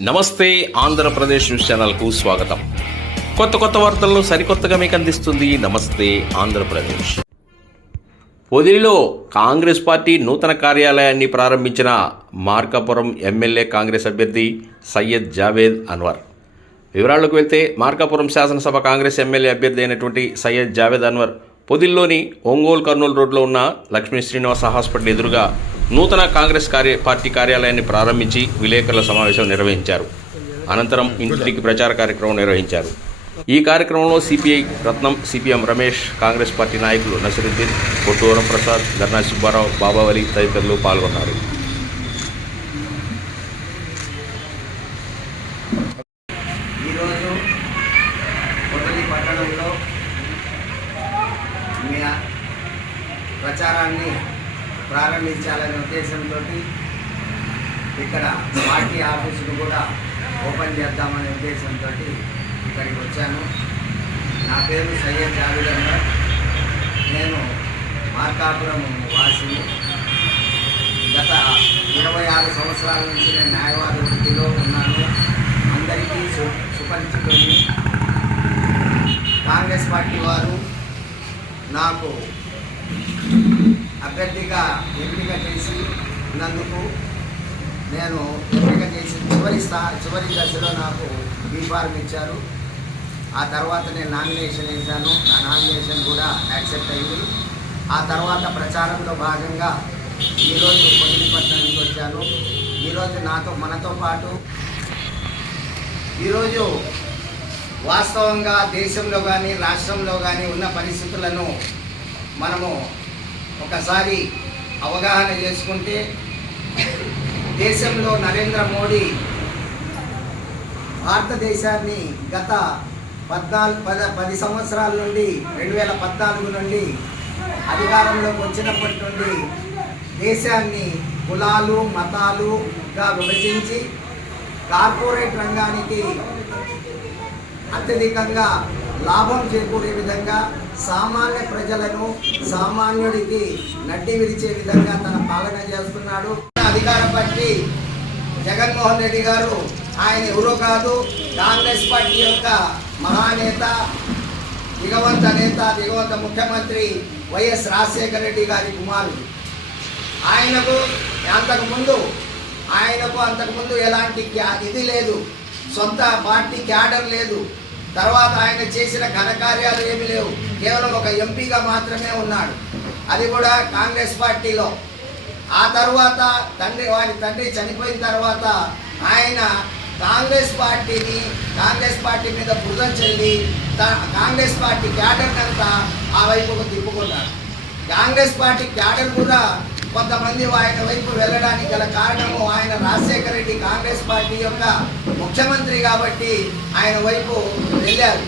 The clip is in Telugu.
నమస్తే ఆంధ్రప్రదేశ్ న్యూస్ ఛానల్కు స్వాగతం. కొత్త కొత్త వార్తలను సరికొత్తగా మీకు అందిస్తుంది నమస్తే ఆంధ్రప్రదేశ్. పొదిలిలో కాంగ్రెస్ పార్టీ నూతన కార్యాలయాన్ని ప్రారంభించిన మార్కాపురం ఎమ్మెల్యే కాంగ్రెస్ అభ్యర్థి సయ్యద్ జావేద్ అన్వర్. వివరాలకు వెళ్తే మార్కాపురం శాసనసభ కాంగ్రెస్ ఎమ్మెల్యే అభ్యర్థి అయినటువంటి సయ్యద్ జావేద్ అన్వర్ పొదిల్లోని ఒంగోలు కర్నూలు రోడ్లో ఉన్న లక్ష్మీ శ్రీనివాస హాస్పిటల్ ఎదురుగా నూతన కాంగ్రెస్ కార్య పార్టీ కార్యాలయాన్ని ప్రారంభించి విలేకరుల సమావేశం నిర్వహించారు. అనంతరం ఇంటికి ప్రచార కార్యక్రమం నిర్వహించారు. ఈ కార్యక్రమంలో CPI Ratnam CPM Ramesh Congress party నాయకులు నసరుద్దీన్ కొట్టూరం ప్రసాద్ ధర్నా సుబ్బారావు బాబావలి తదితరులు పాల్గొన్నారు. పట్టణంలో ప్రచారాన్ని ప్రారంభించాలనే ఉద్దేశంతో ఇక్కడ పార్టీ ఆఫీసును కూడా ఓపెన్ చేద్దామనే ఉద్దేశంతో ఇక్కడికి వచ్చాను. నా పేరు సయ్యద్ జావేద్ నేను మార్కాపురం వాసిని. గత ఇరవై ఆరు సంవత్సరాల నుంచి నేను న్యాయవాద వృత్తిలో ఉన్నాను. అందరికీ సు సుపరిచితుని కాంగ్రెస్ పార్టీ వారు నాకు అభ్యర్థిగా ఎంపిక చేసి ఉన్నందుకు నేను ఎంపిక చేసి చివరి స్థా చివరి దశలో నాకు బీఫార్మ్ ఇచ్చారు. ఆ తర్వాత నేను నామినేషన్ వేశాను. నా నామినేషన్ కూడా యాక్సెప్ట్ అయింది. ఆ తర్వాత ప్రచారంలో భాగంగా ఈరోజు కొద్దిపట్నానికి వచ్చాను. ఈరోజు నాతో మనతో పాటు ఈరోజు వాస్తవంగా దేశంలో కానీ రాష్ట్రంలో కానీ ఉన్న పరిస్థితులను మనము ఒకసారి అవగాహన చేసుకుంటే దేశంలో నరేంద్ర మోడీ భారతదేశాన్ని గత పద్నాలుగు పద పది సంవత్సరాల నుండి రెండు వేల పద్నాలుగు నుండి అధికారంలోకి వచ్చినప్పటి నుండి దేశాన్ని కులాలు మతాలుగా విభజించి కార్పొరేట్ రంగానికి అత్యధికంగా లాభం చేకూరే విధంగా సామాన్య ప్రజలను సామాన్యుడికి నడ్డి విరిచే విధంగా తన పాలన చేస్తున్నాడు. అధికారం పట్టి జగన్మోహన్ రెడ్డి గారు ఆయన ఎవరో కాదు కాంగ్రెస్ పార్టీ యొక్క మహానేత దిగవంత నేత దిగవంత ముఖ్యమంత్రి వైఎస్ రాజశేఖర రెడ్డి గారి కుమారుడు. ఆయనకు అంతకుముందు ఆయనకు అంతకుముందు ఎలాంటి ఇది లేదు. సొంత పార్టీ క్యాడర్ లేదు. తర్వాత ఆయన చేసిన ఘనకార్యాలు ఏమీ లేవు. కేవలం ఒక ఎంపీగా మాత్రమే ఉన్నాడు. అది కూడా కాంగ్రెస్ పార్టీలో. ఆ తర్వాత తండ్రి వారి తండ్రి చనిపోయిన తర్వాత ఆయన కాంగ్రెస్ పార్టీని కాంగ్రెస్ పార్టీ మీద బురద చెల్లి కాంగ్రెస్ పార్టీ క్యాడర్ అంతా ఆ వైపుకు తిప్పుకున్నాడు కాంగ్రెస్ పార్టీ క్యాడర్ కూడా కొంతమంది ఆయన వైపు వెళ్ళడానికి గల కారణము ఆయన రాజశేఖర రెడ్డి కాంగ్రెస్ పార్టీ యొక్క ముఖ్యమంత్రి కాబట్టి ఆయన వైపు వెళ్ళారు.